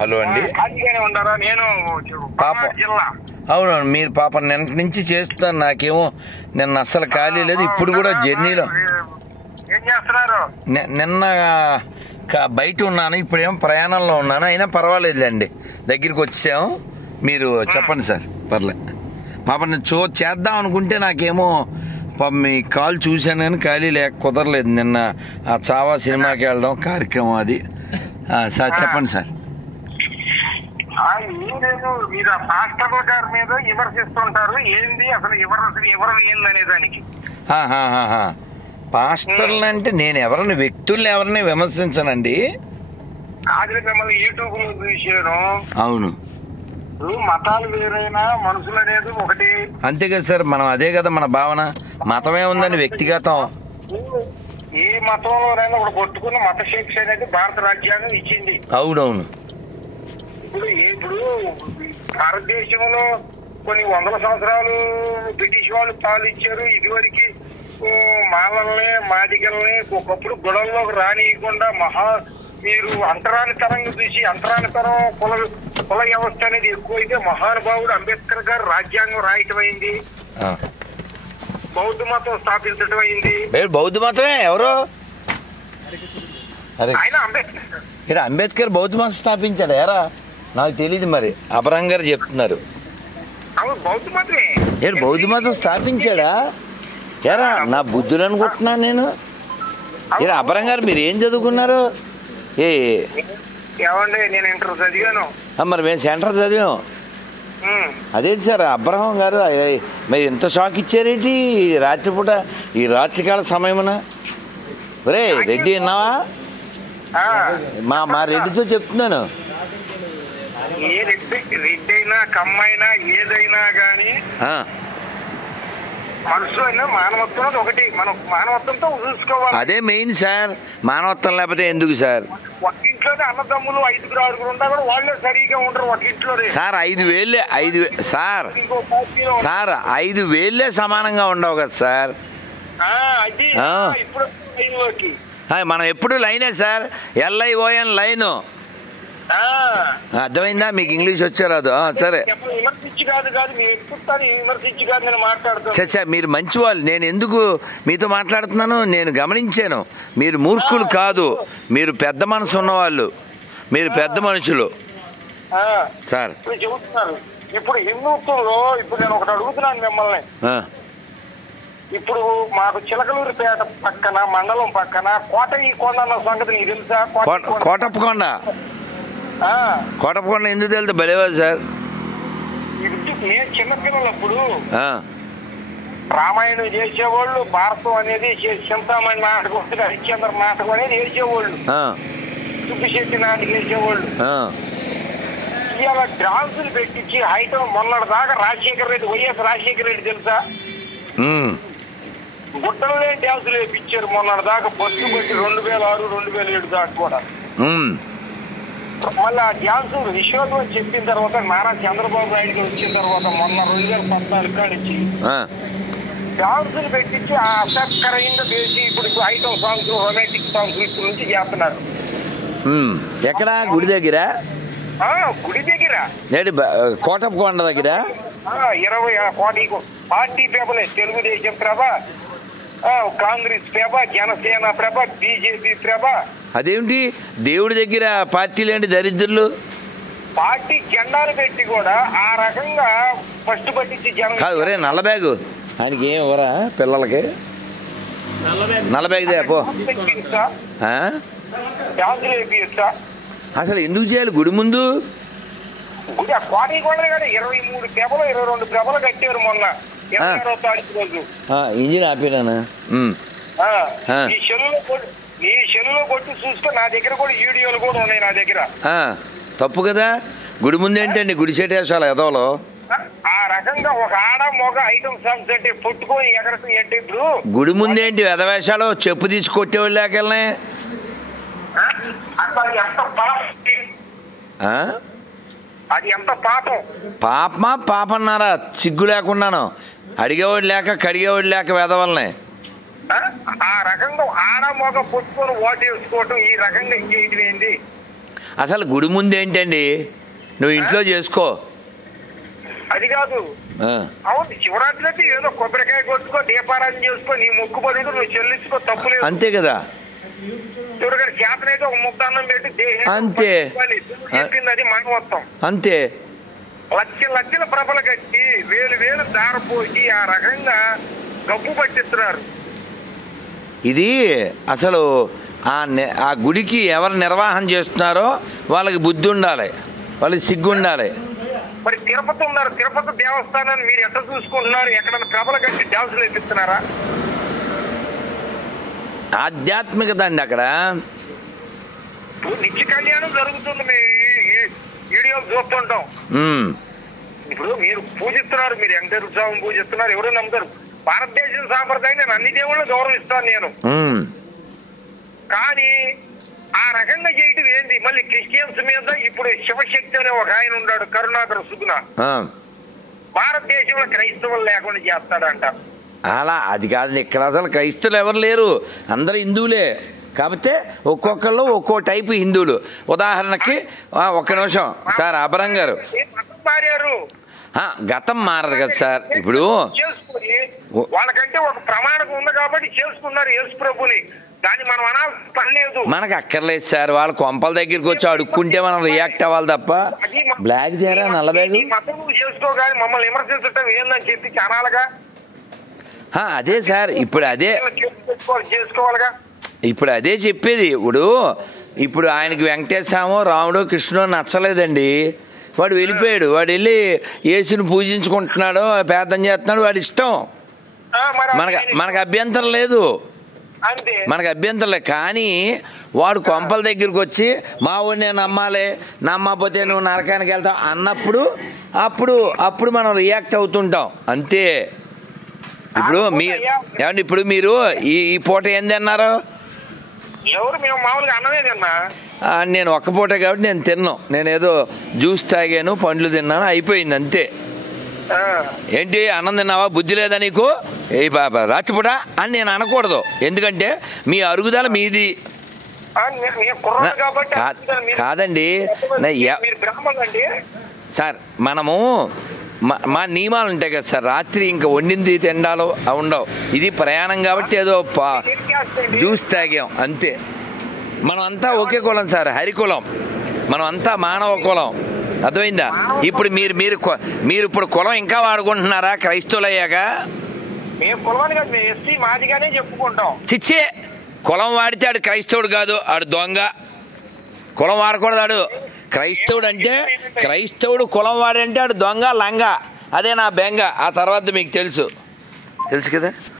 Hello అండి. పాప అవునవును, మీరు పాప నిన్న నుంచి చేస్తున్నాను. నాకేమో నిన్న అస్సలు ఖాళీ లేదు. ఇప్పుడు కూడా జర్నీలో నిన్న బయట ఉన్నాను, ఇప్పుడేమో ప్రయాణంలో ఉన్నాను. అయినా పర్వాలేదులేండి, దగ్గరికి వచ్చాము. మీరు చెప్పండి సార్, పర్లేదు. పాప నేను చేద్దాం అనుకుంటే నాకేమో మీ కాల్ చూశాను కానీ ఖాళీ కుదరలేదు. నిన్న ఆ చావా సినిమాకి వెళ్ళడం కార్యక్రమం అది. సార్ చెప్పండి సార్. మీరు ఆ పాస్టర్ల గారి మీద విమర్శిస్తుంటారు, ఏంది అసలు ఎవరు ఏందనే దానికి. పాస్టర్లు అంటే నేను వ్యక్తుల్ని ఎవరిని విమర్శించనండి. అది మిమ్మల్ని యూట్యూబ్ లో చూసాను. అవును, మతాలు వేరైనా మనుషులు అనేది ఒకటి. అంతే కదా సార్, మనం అదే కదా మన భావన. మతమే ఉందని వ్యక్తిగతం. ఏ మతంలోనైనా ఒకటి కొట్టుకున్న మత శిక్ష అనేది భారత రాజ్యాంగం ఇచ్చింది. అవునవును. ఇప్పుడు భారతదేశంలో కొన్ని వందల సంవత్సరాలు బ్రిటిష్ వాళ్ళు పాలించారు. ఇదివరకు మాలల్ని మాదిగల్ని ఒకప్పుడు గొడవల్లోకి రానియకుండా మీరు అంటరానితరంగా చూసి అంటరానితరం కుల వ్యవస్థ అనేది ఎక్కువైతే మహానుభావుడు అంబేద్కర్ గారు రాజ్యాంగం రాయటం అయింది, బౌద్ధ మతం స్థాపించడం అయింది. బౌద్ధ మతమే ఎవరు ఆయన అంబేద్కర్ బౌద్ధ మతం స్థాపించాడు ఎరా? నాకు తెలియదు, మరి అబ్రహం గారు చెప్తున్నారు. బౌద్ధ మతమే బౌద్ధ మతం స్థాపించాడా ఎరా? నా బుద్ధులు అనుకుంటున్నాను నేను. అబ్రహం గారు మీరు ఏం చదువుకున్నారు? ఏమండి, నేను ఇంటర్ చదివాను. మరి మేము సెంటర్ చదివాం. అదేంటి సార్ అబ్రహం గారు మరి ఎంత షాక్ ఇచ్చారేంటి రాత్రిపూట, ఈ రాత్రికాల సమయమున? ఒరే రెడ్డి విన్నావా? మా రెడ్డితో చెప్తున్నాను. ఏ రెడ్డి అయినా కమ్మైనా ఏదైనా కానీ మనుషులైనా మానవత్వం ఒకటి. మనం మానవత్వంతో చూసుకోవాలి. అదే మెయిన్ సార్. మానవత్వం లేకపోతే ఎందుకు సార్? ఒక ఇంట్లోనే అన్నదమ్ములు 5 6 ఉన్నా కూడా వాళ్ళే సరిగా ఉండరు ఒక ఇంట్లో. సార్ 5,000 సార్ 5,000 సమానంగా ఉండవు కదా సార్. అది ఇప్పుడు మనం ఎప్పుడు లైనే సార్, LION లైను. అర్థమైందా? మీకు ఇంగ్లీష్ వచ్చారాదు? సరే చచ్చా, మీరు మంచి వాళ్ళు. నేను ఎందుకు మీతో మాట్లాడుతున్నాను, నేను గమనించాను. మీరు మూర్ఖులు కాదు, మీరు పెద్ద మనసు ఉన్నవాళ్ళు, మీరు పెద్ద మనుషులు సార్. ఇప్పుడు హిందుత్వంలో ఇప్పుడు నేను ఒకటి అడుగుతున్నాను మిమ్మల్ని. ఇప్పుడు మాకు చిలకలూరిపేట పక్కన మండలం పక్కన కోటయ్యకొండ అన్న సంగతి నీకు తెలుసా? కోటప్పకొండ ఎందుకు తెలుసు? బలేవారు సార్. నేను చిన్నపిల్లలప్పుడు రామాయణం చేసేవాళ్ళు, భారతం అనేది చింతామణి నాటకం, హరిశ్చంద్ర నాటకం అనేది వేసేవాళ్ళు, సుబ్బిశెట్టి నాటకం వేసేవాళ్ళు. ఇవాళ డాన్సులు పెట్టించి ఐటమ్ మొన్నటి దాకా రాజశేఖర రెడ్డి, వైఎస్ రాజశేఖర రెడ్డి తెలుసా? గుట్టలనే డాన్సులు వేయించారు మొన్నటి దాకా, బస్సు బట్టి 2006 2007 దాకా కూడా. మళ్ళీ ఆ డ్యాన్సు విశ్వాసం అని చెప్పిన తర్వాత నారా చంద్రబాబు నాయుడు వచ్చిన తర్వాత మొన్న 2014 కానిచ్చి డాన్సులు పెట్టించి ఆ అసక్కరైందో చేసి ఇప్పుడు ఐటమ్ సాంగ్స్, రొమాంటిక్ సాంగ్స్ ఇప్పుడు నుంచి చేస్తున్నారు. ఎక్కడ? గుడి దగ్గర? గుడి దగ్గర, కోటప్పకొండ దగ్గర 20 పార్టీ పేపర్లే. తెలుగుదేశం ప్రభ, కాంగ్రెస్ ప్రభ, జనసేన ప్రభ, బీజేపీ ప్రభ. అదేమిటి దేవుడి దగ్గర పార్టీలేంటి దరిద్రులు? పార్టీ జెండాలు పెట్టి కూడా ఆ రకంగా ఫస్ట్ పట్టించి జనం కాదు. ఒరే నల్ల బ్యాగు ఆయనకి ఏం ఇవ్వరా పిల్లలకి? నల్ల బ్యాగ్ పో. అసలు ఎందుకు చేయాలి గుడి ముందు? గుడి కోటి కూడా 23 ప్రభలు 22 ప్రభలు కట్టారు మొన్న 26వ తారీఖు రోజు. ఇంజిన్ ఆపినాను. ఈ సెల్లో కొట్టి చూస్తే నా దగ్గర కూడా వీడియోలు కూడా ఉన్నాయి నా దగ్గర. తప్పు కదా. గుడి ముందు ఏంటండి గుడిసేటేసాలి ఎదవలో. ఆ రకంగా ఒక ఆడ మొగ ఐటమ్ సాంగ్స్ అంటే పుట్టుకొని ఎగరటం ఏంటి? ఇప్పుడు గుడి ముందేంటి వెధవేషాలు? చెప్పు తీసి కొట్టేవాళ్ళు లేకెళ్ళనే. అది ఎంత పాపం. పాపమా పాపన్నారా? సిగ్గు లేకుండాను. అడిగేవాడు లేక కడిగేవాడు లేక వెధవల్ని. ఆ రకంగా ఆడ మొగ పుట్టుకొని ఓటేసుకోవటం ఈ రకంగా ఇంకేంటి? అసలు గుడి ముందు ఏంటండి, నువ్వు ఇంట్లో చేసుకో. అది కాదు, అవును శివరాత్రి అయితే ఏదో కొబ్బరికాయ కొట్టుకో, దీపారాధన చేసుకో, నీ మొక్కుబడి నువ్వు చెల్లించుకో, తప్పులేదు. అంతే కదా. చూడగారు చేతనైతే ఒక ముద్ద అన్నం పెట్టి అంతే చెప్పింది అది మానవత్వం. అంతే. లక్షల ప్రభలు కట్టి వేలు దారపోసి ఆ రకంగా గబ్బు పట్టిస్తున్నారు. ఇది అసలు ఆ గుడికి ఎవరు నిర్వహణ చేస్తున్నారో వాళ్ళకి బుద్ధి ఉండాలి, వాళ్ళకి సిగ్గు ఉండాలి. మరి తిరుపతి ఉన్నారు, తిరుపతి దేవస్థానాన్ని మీరు ఎట్లా చూసుకుంటున్నారు? ఎక్కడన్నా ప్రభలు కట్టి డాన్సులు వేపిస్తున్నారా? ఆధ్యాత్మికత అండి అక్కడ. నిత్య కళ్యాణం జరుగుతుంది, మీ వీడియోలు చూస్తుంటాం. ఇప్పుడు మీరు పూజిస్తున్నారు, మీరు వెంకటేశ్వర స్వామిని పూజిస్తున్నారు, ఎవరో నమ్ముతారు. భారతదేశం సాంప్రదాయం నేను అన్ని దేవుళ్ళని గౌరవిస్తాను నేను, కానీ ఆ రకంగా చేయటం ఏంటి? మళ్ళీ క్రిస్టియన్స్ మీద ఇప్పుడు శివశక్తి అనే ఒక ఆయన ఉన్నాడు, కరుణాకర సుగుణ, భారతదేశంలో క్రైస్తవులు లేకుండా చేస్తాడంట. అలా అది కాదు, ఇక్కడ అసలు క్రైస్తవులు ఎవరు లేరు, అందరు హిందువులే. కాకపోతే ఒక్కొక్కళ్ళు ఒక్కో టైపు హిందువులు. ఉదాహరణకి ఒక్క నిమిషం సార్, అభరం గారు, గతం మారదు కదా సార్. ఇప్పుడు వాళ్ళకంటే ఒక ప్రమాణం ఉంది కాబట్టి చేసుకున్నారు యేసు ప్రభుని, దాన్ని మనం అనాల్సిన పని లేదు. మనకు అక్కర్లేదు సార్, వాళ్ళ కొంపల దగ్గరికి వచ్చి అడుక్కుంటే మనం రియాక్ట్ అవ్వాలి తప్ప. బ్లాక్ తీరా నల్ల బ్యాగ్ చేసుకోగానే మమ్మల్ని విమర్శించడం ఏందని చెప్పి ఛానల్గా. అదే సార్, ఇప్పుడు అదే చేసుకోవాలిగా, ఇప్పుడు అదే చెప్పేది. ఇప్పుడు ఆయనకి వెంకటేశ్వరమో రాముడో కృష్ణుడో నచ్చలేదండి, వాడు వెళ్ళిపోయాడు. వాడు వెళ్ళి యేసుని పూజించుకుంటున్నాడు, పేదం చేస్తున్నాడు, వాడి ఇష్టం. మనకు అభ్యంతరం లేదు, మనకు అభ్యంతరం లేదు. కానీ వాడు కొంపల దగ్గరికి వచ్చి మా ఊరు నేను నమ్మాలి, నమ్మకపోతే నువ్వు నరకానికి వెళ్తావు అన్నప్పుడు అప్పుడు మనం రియాక్ట్ అవుతుంటాం అంతే. ఇప్పుడు మీరు ఈ పూట ఏంది అన్నారు? నేను ఒక్క పూట కాబట్టి నేను తిన్నాను, నేనేదో జ్యూస్ తాగాను, పండ్లు తిన్నాను, అయిపోయింది అంతే. ఏంటి అన్నం తిన్నావా, బుద్ధి లేదా నీకు రాత్రిపూట అని నేను అనకూడదు, ఎందుకంటే మీ అరుగుదల మీది. కాదండి సార్, మనము మా నియమాలు ఉంటాయి కదా సార్. రాత్రి ఇంకా వండింది తిండాలో అవి ఉండవు. ఇది ప్రయాణం కాబట్టి ఏదో జ్యూస్ తాగాం అంతే. మనం అంతా ఒకే కులం సార్, హరికులం, మనం అంతా మానవ కులం, అర్థమైందా? ఇప్పుడు మీరు ఇప్పుడు కులం ఇంకా వాడుకుంటున్నారా క్రైస్తవులు అయ్యాక? చిచ్చే, కులం వాడితే ఆడు క్రైస్తవుడు కాదు, ఆడు దొంగ. కులం వాడకూడదు ఆడు. క్రైస్తవుడు కులం వాడంటే ఆడు దొంగ లంగా, అదే నా బెంగ. ఆ తర్వాత మీకు తెలుసు కదా.